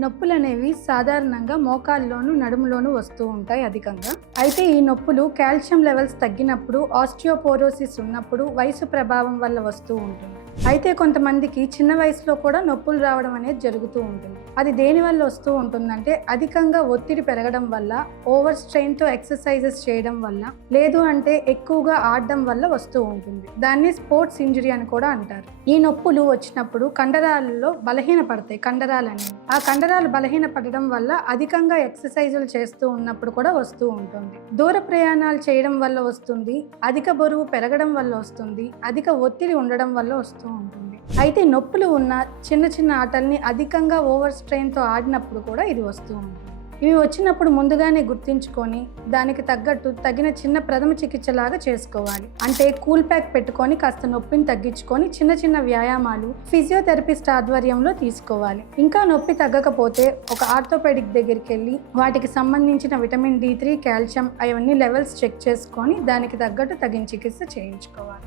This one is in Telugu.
నొప్పులనేవి సాధారణంగా మోకాల్లోనూ నడుములోనూ వస్తూ ఉంటాయి అధికంగా. అయితే ఈ నొప్పులు కాల్షియం లెవెల్స్ తగ్గినప్పుడు, ఆస్టియోపోరోసిస్ ఉన్నప్పుడు, వయసు ప్రభావం వల్ల వస్తూ ఉంటుంది. అయితే కొంతమందికి చిన్న వయసులో కూడా నొప్పులు రావడం అనేది జరుగుతూ ఉంటుంది. అది దేని వల్ల వస్తూ ఉంటుందంటే అధికంగా ఒత్తిడి పెరగడం వల్ల, ఓవర్ స్ట్రెయిన్తో ఎక్సర్సైజెస్ చేయడం వల్ల, లేదు అంటే ఎక్కువగా ఆడడం వల్ల వస్తూ ఉంటుంది. దాన్ని స్పోర్ట్స్ ఇంజరీ అని కూడా అంటారు. ఈ నొప్పులు వచ్చినప్పుడు కండరాలలో బలహీనపడతాయి. ఆ కండరాలు బలహీనపడడం వల్ల అధికంగా ఎక్సర్సైజులు చేస్తూ ఉన్నప్పుడు కూడా వస్తూ ఉంటుంది. దూర ప్రయాణాలు చేయడం వల్ల వస్తుంది, అధిక బరువు పెరగడం వల్ల వస్తుంది, అధిక ఒత్తిడి ఉండడం వల్ల వస్తుంది. అయితే నొప్పులు ఉన్న చిన్న చిన్న ఆటల్ని అధికంగా ఓవర్ స్ట్రెయిన్తో ఆడినప్పుడు కూడా ఇది వస్తూ ఉంటుంది. ఇవి వచ్చినప్పుడు ముందుగానే గుర్తించుకొని దానికి తగ్గట్టు తగిన చిన్న ప్రథమ చికిత్స లాగా చేసుకోవాలి. అంటే కూల్ ప్యాక్ పెట్టుకొని కాస్త నొప్పిని తగ్గించుకొని చిన్న చిన్న వ్యాయామాలు ఫిజియోథెరపిస్ట్ ఆధ్వర్యంలో తీసుకోవాలి. ఇంకా నొప్పి తగ్గకపోతే ఒక ఆర్థోపెడిక్ దగ్గరికి వెళ్ళి వాటికి సంబంధించిన విటమిన్ D3, కాల్షియం అవన్నీ లెవెల్స్ చెక్ చేసుకొని దానికి తగ్గట్టు తగిన చికిత్స చేయించుకోవాలి.